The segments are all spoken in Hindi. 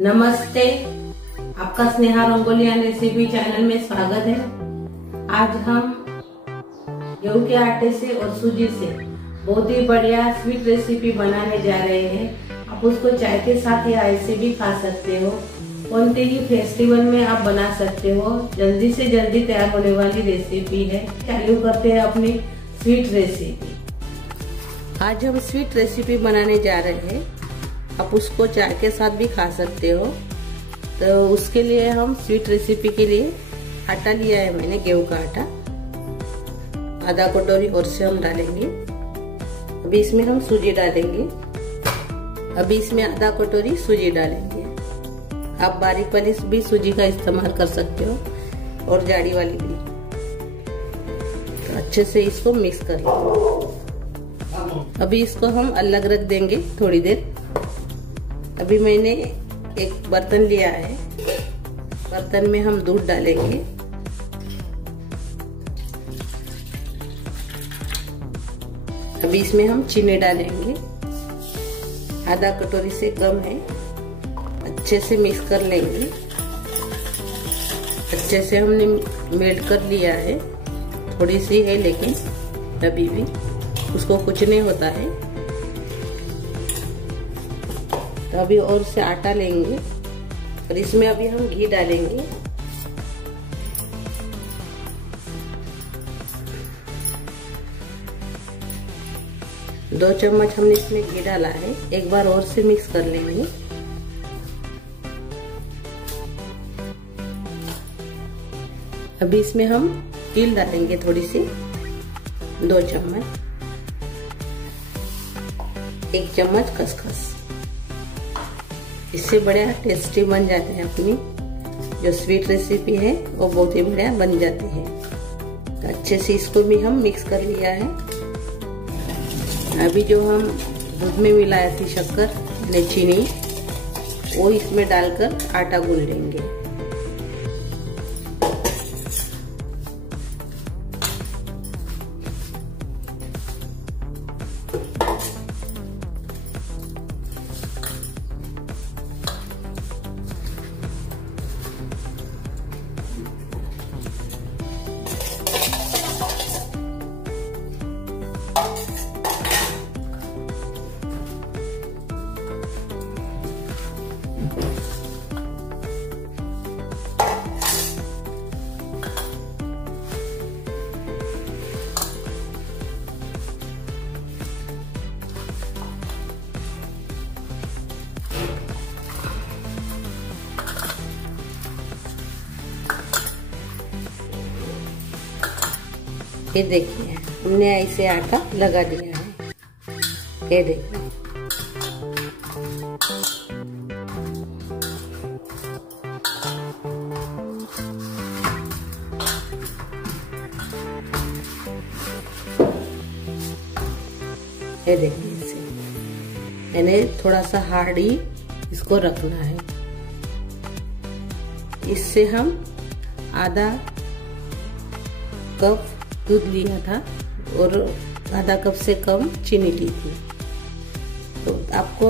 नमस्ते, आपका स्नेहा रंगोलिया रेसिपी चैनल में स्वागत है। आज हम गेहूं के आटे से और सूजी से बहुत ही बढ़िया स्वीट रेसिपी बनाने जा रहे हैं। आप उसको चाय के साथ या ऐसे भी खा सकते हो। कौन से ही फेस्टिवल में आप बना सकते हो। जल्दी से जल्दी तैयार होने वाली रेसिपी है। चालू करते हैं अपनी स्वीट रेसिपी। आज हम स्वीट रेसिपी बनाने जा रहे हैं। आप उसको चाय के साथ भी खा सकते हो। तो उसके लिए हम स्वीट रेसिपी के लिए आटा लिया है मैंने, गेहूं का आटा आधा कटोरी और से हम डालेंगे। अभी इसमें हम सूजी डालेंगे। अभी इसमें आधा कटोरी सूजी डालेंगे। आप बारीक वाली भी सूजी का इस्तेमाल कर सकते हो और जाड़ी वाली भी। तो अच्छे से इसको मिक्स कर लेंगे। अभी इसको हम अलग रख देंगे थोड़ी देर। अभी मैंने एक बर्तन लिया है। बर्तन में हम दूध डालेंगे। अभी इसमें हम चीनी डालेंगे। आधा कटोरी से कम है। अच्छे से मिक्स कर लेंगे। अच्छे से हमने मेल्ट कर लिया है। थोड़ी सी है लेकिन अभी भी उसको कुछ नहीं होता है। तो अभी और से आटा लेंगे और इसमें अभी हम घी डालेंगे। दो चम्मच हमने इसमें घी डाला है। एक बार और से मिक्स कर लेंगे। अभी इसमें हम तिल डालेंगे थोड़ी सी, 2 चम्मच। 1 चम्मच खसखस। इससे बढ़िया टेस्टी बन जाते हैं। अपनी जो स्वीट रेसिपी है वो बहुत ही बढ़िया बन जाती है। तो अच्छे से इसको भी हम मिक्स कर लिया है। अभी जो हम दूध में मिलाया थी शक्कर ने चीनी, वो इसमें डालकर आटा गूंद लेंगे। ये देखिए हमने ऐसे आटा लगा दिया है। ये देखिए ये देखिए इसे मैंने थोड़ा सा हार्ड ही इसको रखना है। इससे हम आधा कप दूध लिया था और आधा कप से कम चीनी ली थी। तो आपको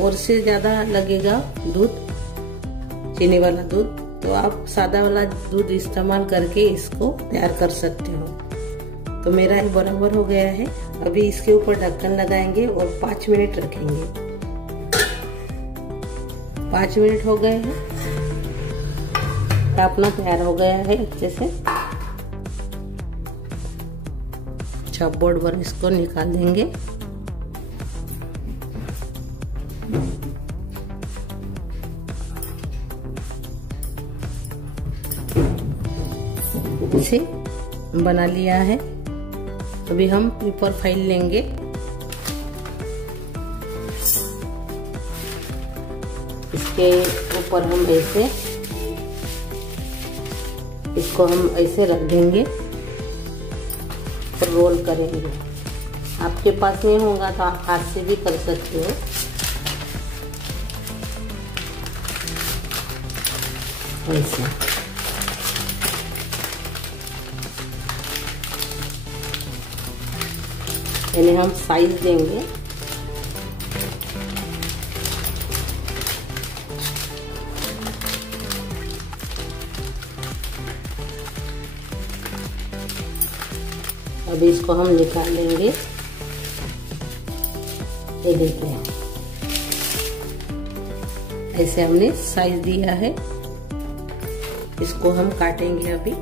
और से ज़्यादा लगेगा दूध, चीनी वाला दूध, तो आप सादा वाला दूध इस्तेमाल करके इसको तैयार कर सकते हो। तो मेरा ये बराबर हो गया है। अभी इसके ऊपर ढक्कन लगाएंगे और 5 मिनट रखेंगे। 5 मिनट हो गए हैं। अपना तैयार हो गया है अच्छे से। चॉप बोर्ड पर इसको निकाल देंगे। इसे बना लिया है। अभी हम पेपर फाइल लेंगे। इसके ऊपर हम ऐसे इसको हम ऐसे रख देंगे और रोल करेंगे। आपके पास नहीं होगा तो आप हाथ से भी कर सकते हो। ऐसे यानी हम साइज देंगे। अभी इसको हम निकाल लेंगे। ये देखिए, ऐसे हमने साइज दिया है। इसको हम काटेंगे अभी।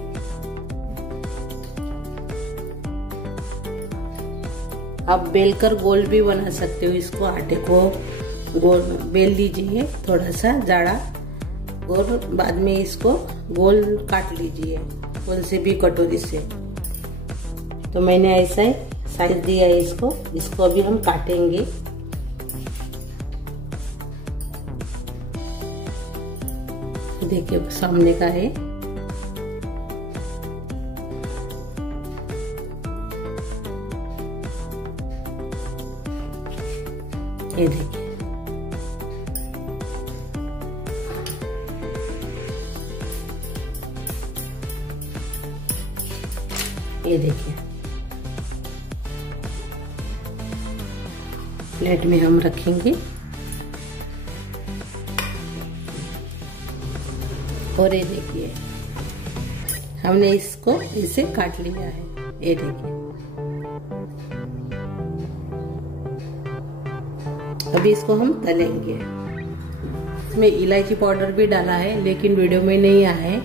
आप बेलकर गोल भी बना सकते हो। इसको आटे को गोल बेल लीजिए, थोड़ा सा जाड़ा, और बाद में इसको गोल काट लीजिए कौन से भी कटोरी से। तो मैंने ऐसा साइज दिया है इसको अभी हम काटेंगे। देखिए सामने का है। ये देखिए, ये देखिए, प्लेट में हम रखेंगे। और ये देखिए, हमने इसको इसे काट लिया है। ये देखिए, अभी इसको हम तलेंगे। इसमें इलायची पाउडर भी डाला है, लेकिन वीडियो में नहीं आया है।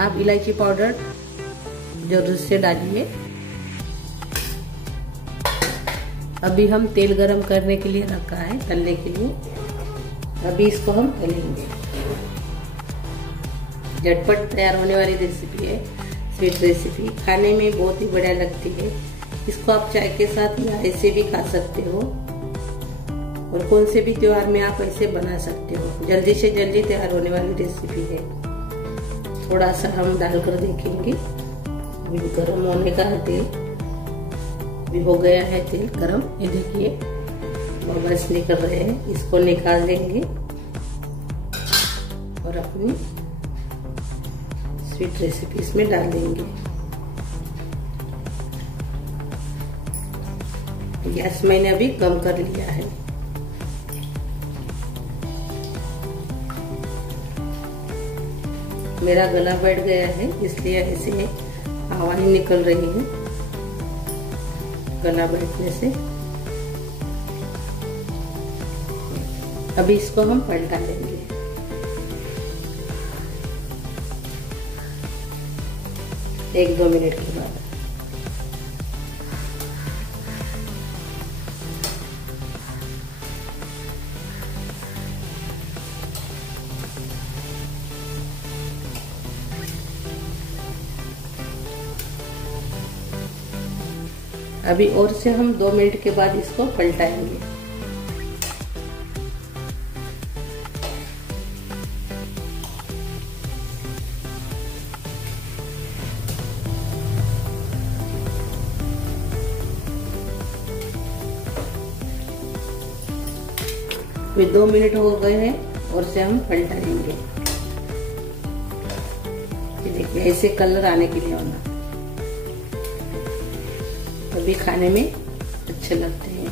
आप इलायची पाउडर जरूर से डालिए। अभी हम तेल गरम करने के लिए रखा है, तलने के लिए। अभी इसको हम तलेंगे। झटपट तैयार होने वाली रेसिपी है, स्वीट रेसिपी। खाने में बहुत ही बढ़िया लगती है। इसको आप चाय के साथ या ऐसे भी खा सकते हो, और कौन से भी त्योहार में आप ऐसे बना सकते हो। जल्दी से जल्दी तैयार होने वाली रेसिपी है। थोड़ा सा हम डालकर देखेंगे। अभी गरम होने का है तेल, भी हो गया है तेल गरम। ये देखिए, बबल्स निकल रहे हैं। इसको निकाल देंगे और अपनी स्वीट रेसिपी इसमें डाल देंगे। गैस मैंने अभी कम कर लिया है। मेरा गला बैठ गया है, इसलिए ऐसे आवाज निकल रही है गला बैठने से। अभी इसको हम पलटा लेंगे। एक दो मिनट के बाद अभी और से हम 2 मिनट के बाद इसको पलटाएंगे। अभी 2 मिनट हो गए हैं, और से हम पलटाएंगे। देखिए, ऐसे कलर आने के लिए होना, तभी खाने में अच्छे लगते हैं।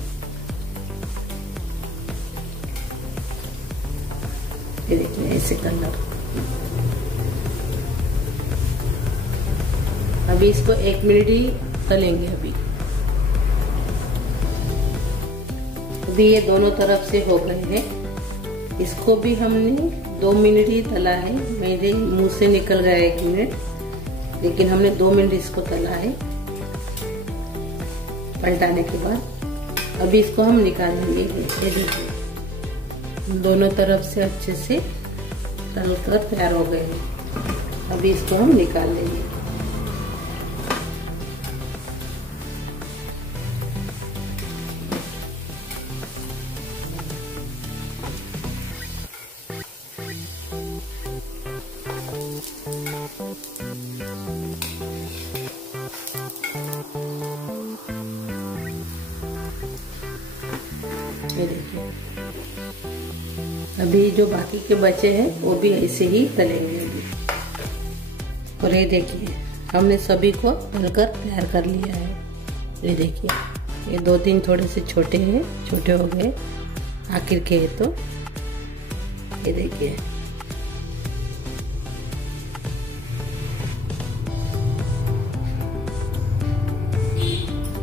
ये देखिए, ऐसे कलर। अभी इसको 1 मिनट ही तलेंगे। अभी ये दोनों तरफ से हो गए हैं। इसको भी हमने 2 मिनट ही तला है। मेरे मुंह से निकल गया 1 मिनट, लेकिन हमने 2 मिनट इसको तला है पलटाने के बाद। अभी इसको हम निकाल लेंगे। ये देखिए, दोनों तरफ से अच्छे से तलकर तैयार हो गए हैं। अभी इसको हम निकाल लेंगे। ये देखिए, अभी जो बाकी के बचे हैं वो भी ऐसे ही तलेंगे अभी। और ये देखिए, हमने सभी को तलकर तैयार कर लिया है। ये देखिए, ये 2-3 थोड़े से छोटे हैं, छोटे हो गए आखिर के। तो ये देखिए,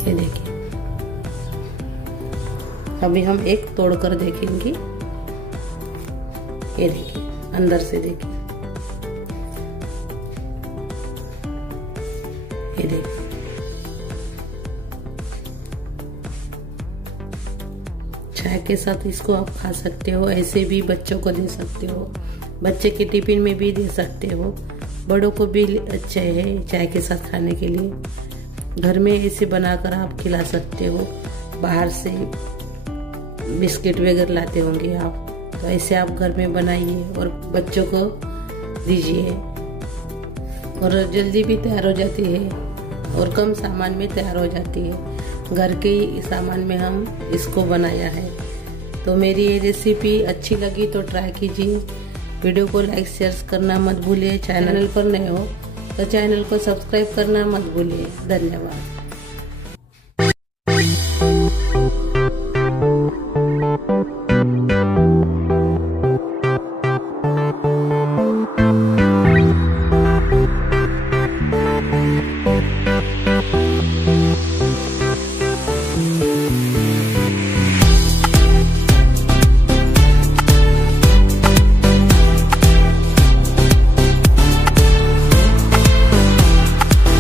ये देखिए, अभी हम एक तोड़कर देखेंगे। ये देखिए, अंदर से देखिए, ये देखिए, चाय के साथ इसको आप खा सकते हो, ऐसे भी बच्चों को दे सकते हो, बच्चे के टिफिन में भी दे सकते हो, बड़ों को भी अच्छा है चाय के साथ खाने के लिए। घर में ऐसे बनाकर आप खिला सकते हो। बाहर से बिस्किट वगैरह लाते होंगे आप, तो ऐसे आप घर में बनाइए और बच्चों को दीजिए, और जल्दी भी तैयार हो जाती है और कम सामान में तैयार हो जाती है। घर के ही सामान में हम इसको बनाया है। तो मेरी ये रेसिपी अच्छी लगी तो ट्राई कीजिए। वीडियो को लाइक शेयर करना मत भूलिए। चैनल पर नए हो तो चैनल को सब्सक्राइब करना मत भूलिए। धन्यवाद।